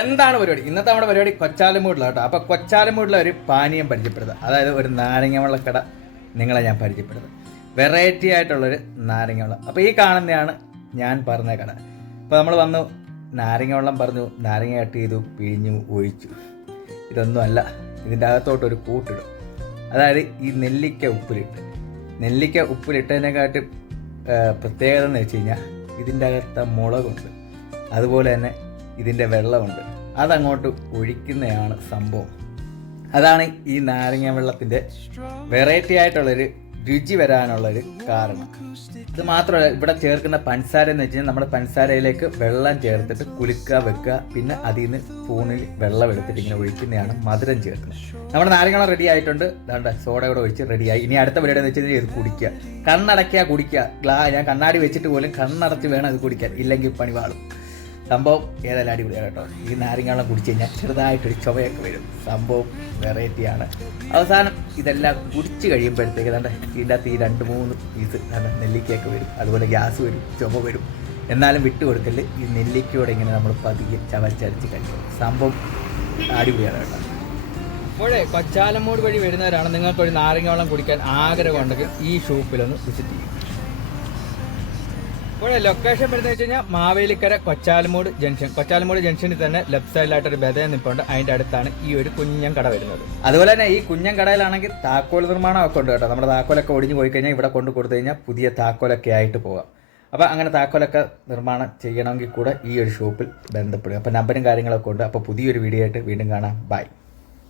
എന്താണ് പരിപാടി? ഇന്നത്തെ നമ്മുടെ പരിപാടി കൊച്ചാലമൂടിലാണ് കേട്ടോ. അപ്പോൾ കൊച്ചാലമൂടിലെ ഒരു പാനീയം പരിചയപ്പെടുത്തുക, അതായത് ഒരു നാരങ്ങ വെള്ളക്കട നിങ്ങളെ ഞാൻ പരിചയപ്പെടുത്തുന്നത്. വെറൈറ്റി ആയിട്ടുള്ളൊരു നാരങ്ങ വെള്ളം. അപ്പോൾ ഈ കാണുന്നതാണ് ഞാൻ പറഞ്ഞ കട. അപ്പോൾ നമ്മൾ വന്നു, നാരങ്ങ വെള്ളം പറഞ്ഞു, നാരങ്ങ കട്ട് ചെയ്തു, പിഴിഞ്ഞു, ഒഴിച്ചു. ഇതൊന്നുമല്ല, ഇതിൻ്റെ അകത്തോട്ടൊരു കൂട്ടിടും. അതായത് ഈ നെല്ലിക്ക ഉപ്പിലിട്ടതിനെക്കാട്ടി പ്രത്യേകത എന്ന് വെച്ച് കഴിഞ്ഞാൽ ഇതിൻ്റെ അകത്തെ മുളകുണ്ട്, അതുപോലെ തന്നെ ഇതിൻ്റെ വെള്ളമുണ്ട്. അതങ്ങോട്ട് ഒഴിക്കുന്നതാണ് സംഭവം. അതാണ് ഈ നാരങ്ങ വെള്ളത്തിൻ്റെ വെറൈറ്റി ആയിട്ടുള്ളൊരു രുചി വരാനുള്ളൊരു കാരണം. ഇത് മാത്രമല്ല, ഇവിടെ ചേർക്കുന്ന പഞ്ചസാര എന്ന് വെച്ച് കഴിഞ്ഞാൽ നമ്മൾ പഞ്ചസാരയിലേക്ക് വെള്ളം ചേർത്തിട്ട് കുലുക്കുക വെക്കുക, പിന്നെ അതിൽ നിന്ന് സ്പൂണിൽ വെള്ളം എടുത്തിട്ട് ഇങ്ങനെ ഒഴിക്കുന്നതാണ് മധുരം ചേർക്കുന്നത്. നമ്മുടെ നാരങ്ങ റെഡി ആയിട്ടുണ്ട്. ദാണ്ട സോഡ കൂടെ ഒഴിച്ച് റെഡിയായി. ഇനി അടുത്ത പരിപാടി എന്ന് വെച്ച് കഴിഞ്ഞാൽ ഇത് കുടിക്കുക. കണ്ണടയ്ക്കുക, കുടിക്കുക. ഞാൻ കണ്ണാടി വെച്ചിട്ട് പോലും കണ്ണടച്ച് വേണം ഇത് കുടിക്കാൻ, ഇല്ലെങ്കിൽ പണിവാളും. സംഭവം ഏതെല്ലാം അടിപൊളിയാണ് കേട്ടോ. ഈ നാരങ്ങ വെള്ളം കുടിച്ച് കഴിഞ്ഞാൽ ചെറുതായിട്ടൊരു ചുവയൊക്കെ വരും. സംഭവം വെറൈറ്റിയാണ്. അവസാനം ഇതെല്ലാം കുടിച്ച് കഴിയുമ്പോഴത്തേക്ക് തന്നെ ഇതിൻ്റെ അകത്ത് ഈ 2-3 പീസ് നെല്ലിക്കയൊക്കെ വരും, അതുപോലെ ഗ്യാസ് വരും, ചുമ വരും. എന്നാലും വിട്ടുകൊടുക്കല്. ഈ നെല്ലിക്കയോടെ ഇങ്ങനെ നമ്മൾ പതിയെ ചവച്ചരച്ച് കഴിക്കും. സംഭവം അടിപൊളിയാണ് കേട്ടോ. അപ്പോഴേ കൊച്ചാലമൂട് വഴി വരുന്നവരാണ്, നിങ്ങൾക്കൊരു നാരങ്ങ വെള്ളം കുടിക്കാൻ ആഗ്രഹമുണ്ടെങ്കിൽ ഈ ഷോപ്പിലൊന്ന് വിസിറ്റ് ചെയ്യും. ഇപ്പോൾ ലൊക്കേഷൻ വരുന്നത് വെച്ച് കഴിഞ്ഞാൽ മാവേലിക്കര കൊച്ചാലമൂട് ജംഗ്ഷനിൽ തന്നെ ലെഫ്റ്റ് സൈഡിലായിട്ടൊരു ബദയം നിൽപ്പുണ്ട്. അതിൻ്റെ അടുത്താണ് ഈ ഒരു കുഞ്ഞൻ കട വരുന്നത്. അതുപോലെ തന്നെ ഈ കുഞ്ഞൻ കടയിലാണെങ്കിൽ താക്കോൽ നിർമ്മാണമൊക്കെ ഉണ്ട് കേട്ടോ. നമ്മുടെ താക്കോലൊക്കെ ഒടിഞ്ഞു പോയി കഴിഞ്ഞാൽ ഇവിടെ കൊണ്ട് കൊടുത്തു കഴിഞ്ഞാൽ പുതിയ താക്കോലൊക്കെ ആയിട്ട് പോകാം. അപ്പോൾ അങ്ങനെ താക്കോലൊക്കെ നിർമ്മാണം ചെയ്യണമെങ്കിൽ കൂടെ ഈ ഒരു ഷോപ്പിൽ ബന്ധപ്പെടുക. അപ്പോൾ നമ്പറും കാര്യങ്ങളൊക്കെ ഉണ്ട്. അപ്പോൾ പുതിയൊരു വീഡിയോ ആയിട്ട് വീണ്ടും കാണാം. ബൈ.